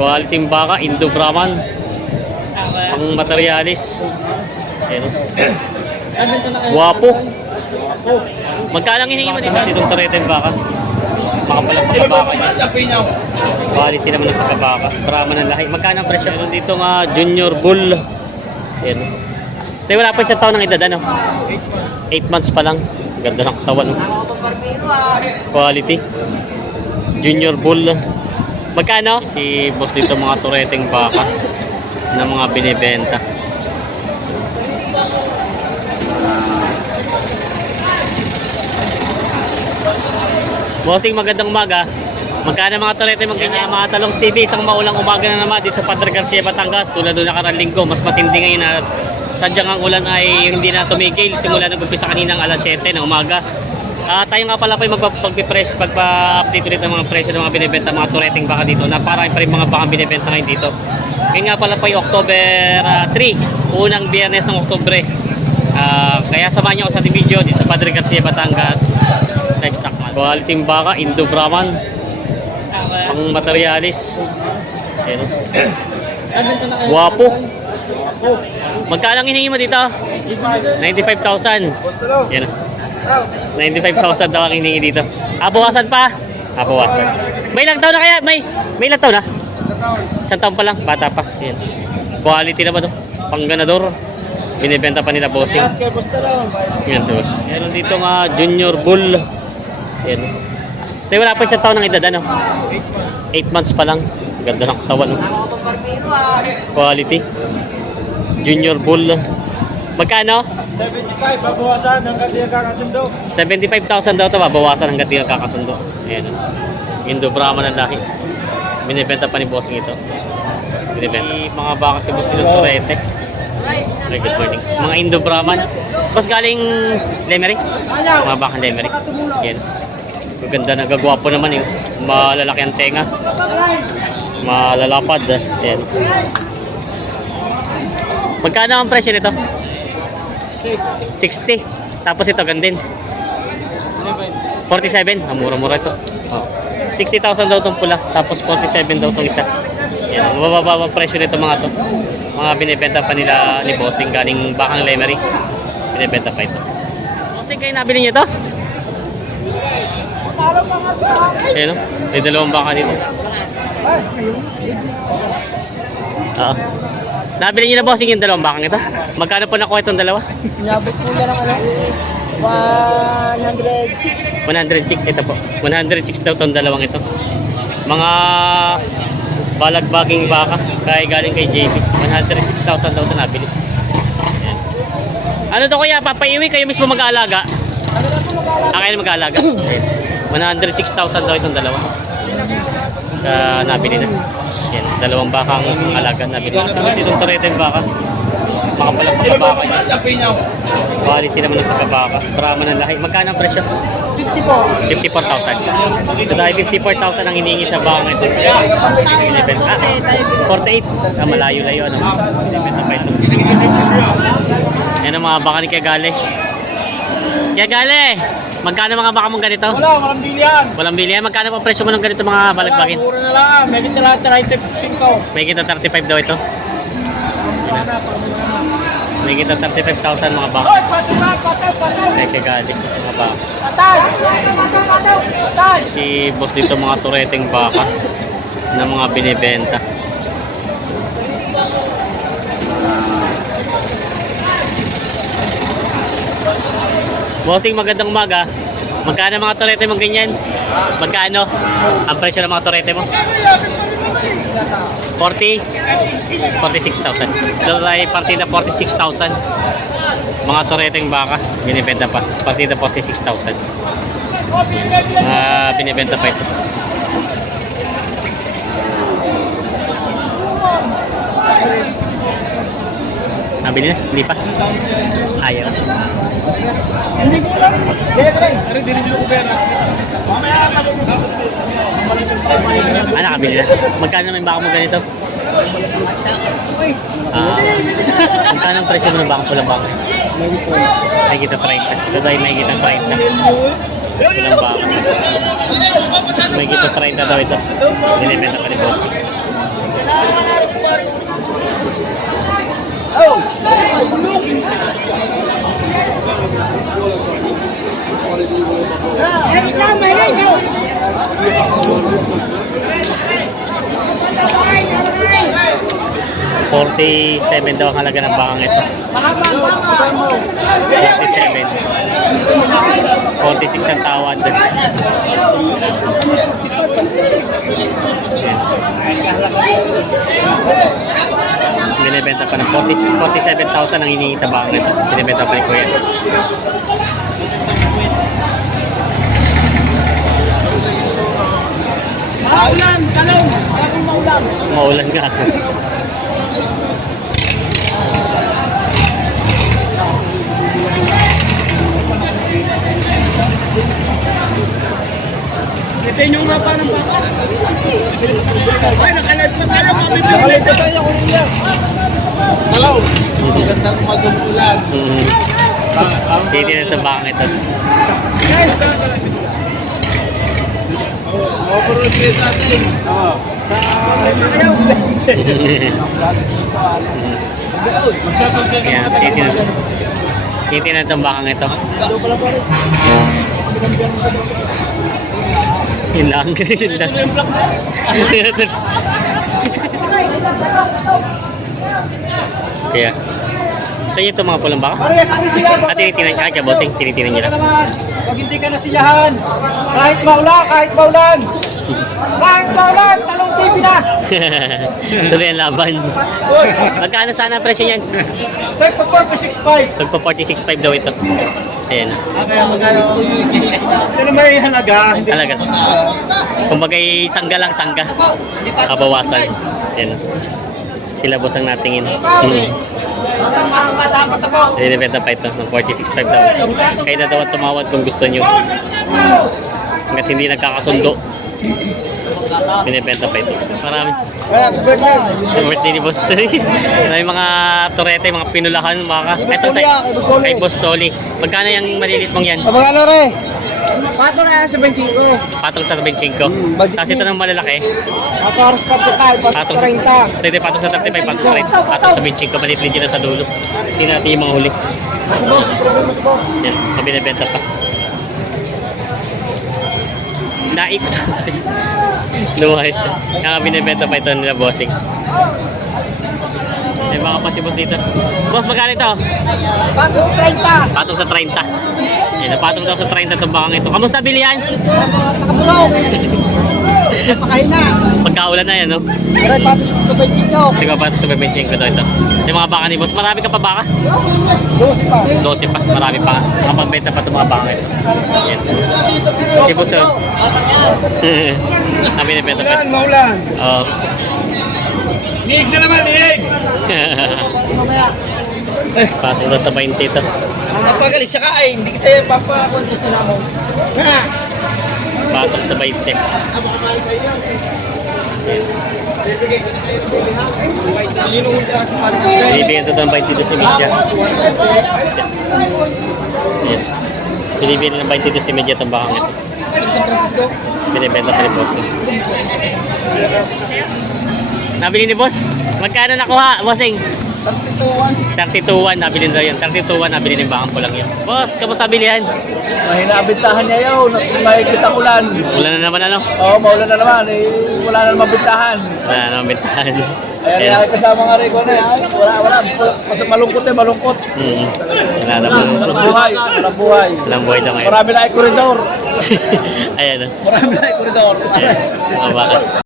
Quality baka, Indo Brahman. Ang materialis. Ayan. Guwapo. Magkano ang hinihingi mo dito? Itong Toreteng baka. Makapalag yung baka niya. Quality naman ng pagkabaka. Brahman ng lahi. Magkano ang presyo? Meron dito nga Junior Bull. Ayan. Tayo wala pa isang taon ng edad, ano? 8 months pa lang. Ganda ng katawan. Quality. Junior Bull. Magkano? Si boss dito mga tureteng baka na mga binibenta. Bossing magandang umaga. Magkano mga turete mga ganyan? Mga talong TV, isang maulang umaga na naman dito sa Padre Garcia, Batangas. Tulad doon nakarang linggo, mas matindi ngayon na sadyang ang ulan ay hindi na tumigil simula nag-umpisa kaninang alas 7 ng umaga. Ah, tayo nga pala po yung magpapag-press, pagpa-update ulit ng mga presyo ng mga binibenta, mga tureteng baka dito na parang pa rin mga baka binibenta ngayon dito. Ngayon nga pala po yung October ah, 3, unang biyernes ng Oktobre. Ah, kaya samahan niyo ako sa ating video dito sa Padre Garcia, Batangas. Livestock man. Quality baka, Indo Brahman. Ang materialis. Ayan. Guwapo. Magkano ang hinihingi mo dito? 95,000. Yan. Oh. 95,000 daw ang hinihingi dito. Bawasan pa? Bawasan. May ilang taon na kaya? May, may ilang taon na? Isang taon pa lang, bata pa. Yan. Quality naman oh. Pangganador. Binibenta pa nila bossing. Yan, boss. Meron dito nga Junior Bull. Yan. Tayo wala pa isang taon ng edad, ano? 8 months pa lang. Ganda ng katawan. oh. Quality. Junior Bull. Magkano? 75, babawasan ng kasi kakasundo. 75,000 daw ito, babawasan hanggat di kakasundo. Ayan. Indo Brahman ang lahi. Binibenta pa ni bossing ito. Binibenta. May mga baka si boss nito Torete. Ay, good morning. Mga Indo Brahman. Boss galing Lemery? Mga baka Lemery. Yan. Maganda na gagwapo naman yung malalaki ang tenga. Malalapad. Yan. Magkano ang presyo nito? 60. Tapos ito, gandin. 47. Ah, mura-mura ito. Oh. 60,000 daw itong pula. Tapos 47 daw itong isa. Yan. Mababa ang presyo nito mga to. Mga binibenta pa nila ni Bossing galing Bakang Lemery. Binibenta pa ito. Bossing, kayo nabili niyo ito? Ayan o. May dalawang baka dito. Oo. Nabili niyo na bossing yung dalawang bakang ito? Magkano po nakuha itong dalawa? Inabot po yan ang ano, 106. 106 ito po. 106 daw tong dalawang ito. Mga balagbaging baka kaya galing kay JB. 106,000 daw ito nabili. Ayan. Ano to kuya? Papaiwi kayo mismo mag-aalaga? Ano na po mag-alala? Ah, kayo mag-aalaga? Ayan. 106,000 daw itong dalawa. Uh, nabili na. Yan, dalawang baka ang alaga nabili. Kasi ba't itong Toreten baka? Makapalag na baka niya. Quality naman ng pagkabaka. Brahman ng lahi. Magkano ang presyo? 50 po. 54,000. Ito tayo 54,000 ang hinihingi sa baka ito. Binibenta. Ah, 48. Ah, malayo-layo ano. Binibenta pa ito. Yan ang mga baka ni Kagale. Kagale! Magkano mga baka mong ganito? Wala, walang bilihan. Walang bilihan. Magkano ang presyo mo ng ganito mga balagbagin? Mura na lang. May kita lahat na 95. May kita 35 daw ito. May kita 35,000 mga baka. Hoy, patay, patay, patay. Kay Kagale. Mga baka. Patay. Patay, patay, patay. Si boss dito mga tureteng baka na mga binibenta. Bossing magandang umaga. Magkano mga turete mo ganyan? Magkano? Ang presyo ng mga turete mo? 40? 46,000. Ito tayo partida 46,000. Mga tureteng baka, binibenta pa. Partida 46,000. Ah, binibenta pa ito. Nabili na? Hindi pa? Ayaw. Hindi ko lang. Sige, sige. Pero dinidilo ko pera. Mamaya na Ah, nakabili na. Magkano naman baka mo ganito? Ah, magkano ang presyo mo ng baka pulang baka? May kita 30. Ito may kita 30. Ilang baka. May kita 30 daw ito. Binibenta pa ni boss. Hey, go. 47 daw ang halaga ng bakang ito. 47. 46 ang tawad. Binibenta pa ng 40 47,000 ang hinihingi sa ito. Binibenta pa ni Kuya. Maulan, talong. Bagong maulan. Maulan nga. Ito yung haba ng baka. Ay, nakalive pa tayo. Nakalive pa tayo, kuya. Hello. Magandang umagang ulan. Mm. Hindi na sa bakang ito. Overall kayo sa atin. Oo. Sa... Kaya. Titin na itong bakang ito. Yun lang. Yun lang. Kaya, sa inyo itong mga pulang baka? Sila. Ah, tinitinan niya. Kaya bossing, tinitinan niya lang. naman? Pag hindi ka nasiyahan, kahit maulan, kahit maulan, kahit maulan, talong TV na. Tuloy ang laban. Magkano sana ang presyo niyan? Tayo pa 46.5. Tagpo 46.5 daw ito. Ayan. Kaya magkano? Ito na may halaga. Hindi Talaga. Kumbaga sangga lang sangga. Kabawasan. Yan. Sila boss ang natingin. Hmm. Binibenta pa ito ng 46.5 daw. Kayo na daw tumawad kung gusto nyo. Hanggat hindi nagkakasundo. Binibenta pa ito. Marami. Kaya, birthday. Sa birthday ni boss. May mga turete, mga pinulahan, mga Ito sa kay Boss Tolly. Magkano yung malilit mong yan? Magkano re? Pato na yan sa 25. Patong sa 25. budget Kasi ito ng malalaki. Paparos ka pa tayo, Patong sa 30. Hindi, patong sa 35, patong sa 30. Patong sa 25, maliit din sa dulo. Hindi natin yung mga huli. Yan, sa binibenta pa. Naikot. Lumayas na. Kaya binibenta pa ito nila bossing. May mga pasibos dito. Boss, magkano ito? Pato sa 30. Patong sa 30. Yan, napatong daw sa 30 itong bakang ito. Kamusta bilihan? Nakapulong. Napakahina. Pagkaulan na yan, no? Aray, pato sa 25. Hindi ko pa sa bebensing ko ito. Yung mga baka ni boss, marami ka pa baka? Dosi pa. 12 pa, marami pa. Nakapagbenta pa itong mga baka ito. Yan. Si boss, oh. Kami na benta pa. maulan. Oo. Liig na naman, liig. Patong daw sa 20 ito. Napagalis siya ka ay, hindi kita yung. Patong sa 20. Inuun ka sa kanila. Binibigyan ito ng 22 si Media. Yan. Binibigyan ng 22 si Media itong bakang ito. San Francisco. Binibenta pa ni boss. Nabili ni boss? Magkano nakuha, bossing? 32-1. 32-1 nabili daw yun. 32-1 nabili ni Bakang Pulang yun. Boss, kamusta bilihan? Mahina bintahan niya yun. Mahigit ang ulan. Wala na naman ano? Oo, maulan na naman. Eh, wala na naman bintahan. Wala na naman bentahan. Ayan, Ayan. Kasama nga rin ko na yan. Wala, wala. Mas malungkot eh, malungkot. Mm. Wala na pang Walang buhay. Walang buhay. walang buhay daw ngayon. Marami na ay koridor. Ayan. oh. Marami na ay koridor. Ayan. Mga baka.